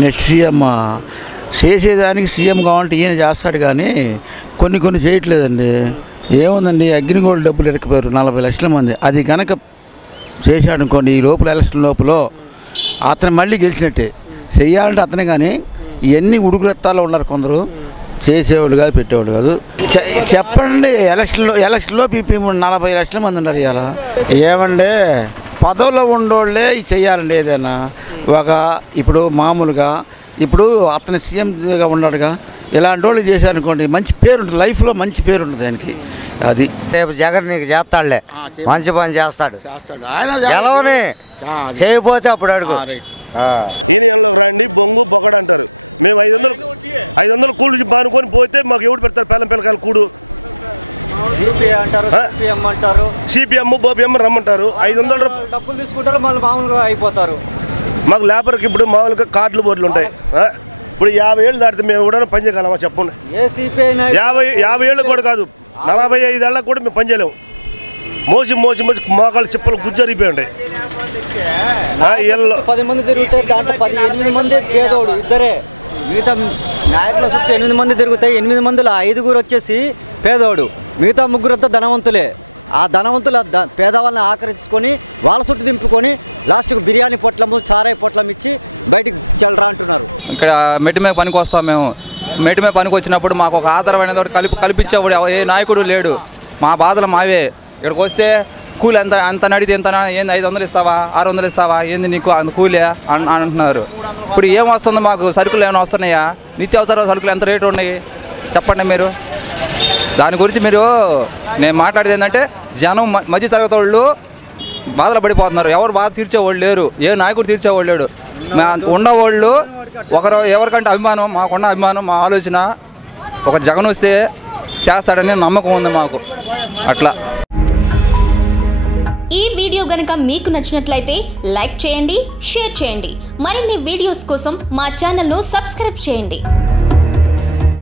Next CM చేసేదానికి CM కావాలంటే ఈయన చేస్తాడు కానీ కొన్ని చేయట్లేదండి. ఏముందండి, అగ్నిగోల్డ్ డబ్బులు ఇరకపోయారు 40 లక్షల మంది. అది కనుక చేశాడు అనుకోండి, ఈ లోపల ఎలక్షన్ లోపల అతను మళ్ళీ గెలిచినట్టే. చెయ్యాలంటే అతనే కానీ ఇవన్నీ ఉడుకులెత్తాలో ఉన్నారు కొందరు, చేసేవాళ్ళు కాదు, పెట్టేవాళ్ళు కాదు. చెప్పండి, ఎలక్షన్లో 40 లక్షల మంది ఉన్నారు ఇవాళ. ఏమంటే పదవిలో ఉండోళ్ళే చెయ్యాలండి ఏదైనా. ఇప్పుడు మామూలుగా ఇప్పుడు అతను సీఎంగా ఉన్నాడుగా, ఇలాంటి వాళ్ళు చేశారనుకోండి మంచి పేరు ఉంటుంది, లైఫ్లో మంచి పేరు ఉంటుంది ఆయనకి. అది రేపు జగన్ నీకు చేస్తాడులే, మంచి పని చేస్తాడు. గెలవని చేయకపోతే అప్పుడు అడుగు. యూనియన్లోకి రండి, బొంగు బొగడు అంటారు. మేము 500 కూలి పానుకొని పోతే మాకు ఎవడు పెడతారు? పిల్లకాయలు కూడు సిపిఎం బోపిఎం రమ్మంటారు. 500 డబ్బులు తీసుకుంటారు, మళ్ళీ మామూలుగా అయిపోతారు. మాకు లేబర్కి ఇప్పుడు మామూలుగా కార్డులు బోర్డులు ఉంటాయి. ఇప్పుడు 50 ఏళ్ళు దాటితే మేము ఎవడైనా పని చేయగలమా చెప్పండి? 50 ఏళ్ళు కూడా కాదు, 45 ఏళ్ళకి కూడా మేము పని చేయలేము. మోసి మోకాళ్ళు చిప్పలు గుజ్జరిపోయి ఉంటాయి. 10 మంది తిరుగుతాయి, దాంట్లో 8 మంది పేదోడు ఇద్దరే. మిగతా నాయకుల చుట్టూ 8 మంది తిరుగుతాయి. 8 మందిలో 5గురు వచ్చేసి పేదోడు, మిగతా 3 ధనవంతులే. ఆ ధనవంతుల పేదవాళ్ళని ఆకరించుకొని వాళ్ళ చుట్టూ దింపుకొని లాస్ట్కు బిర్యానీ పొట్లము సారాయి పొట్లం ఇచ్చి బయటికి చెల్లరా అంటున్నారు. ఇక్కడ మెట్టి మీద పనికి వస్తాం మేము. మెట్టి మీద పనికి వచ్చినప్పుడు మాకు ఒక ఆధారమైన కల్పించేవాడు ఏ నాయకుడు లేడు. మా బాధలు మావే. ఇక్కడికి వస్తే కూలి అంత నడితే ఎంత, ఏంది 500 ఇస్తావా, 600 ఇస్తావా, ఏంది నీకు అంత కూలే అంటున్నారు. ఇప్పుడు ఏం వస్తుంది మాకు? సరుకులు ఏమైనా వస్తున్నాయా? నిత్యావసర సరుకులు ఎంత రేటు ఉన్నాయి చెప్పండి మీరు. దాని గురించి నేను మాట్లాడేది ఏంటంటే, జనం మధ్య తరగతి వాళ్ళు బాధలు పడిపోతున్నారు. ఎవరు బాధ తీర్చేవాళ్ళు లేరు, ఏ నాయకుడు తీర్చేవాళ్ళు లేడు. ఉన్నవాళ్ళు ఎవరికంటే అభిమానం, మాకున్న అభిమానం, మా ఆలోచన ఒక జగన్ వస్తే చేస్తాడని నమ్మకం ఉంది మాకు. అట్లా ఈ వీడియో గనుక మీకు నచ్చినట్లయితే లైక్ చేయండి, షేర్ చేయండి. మరిన్ని వీడియోస్ కోసం మా ఛానల్ను సబ్స్క్రైబ్ చేయండి.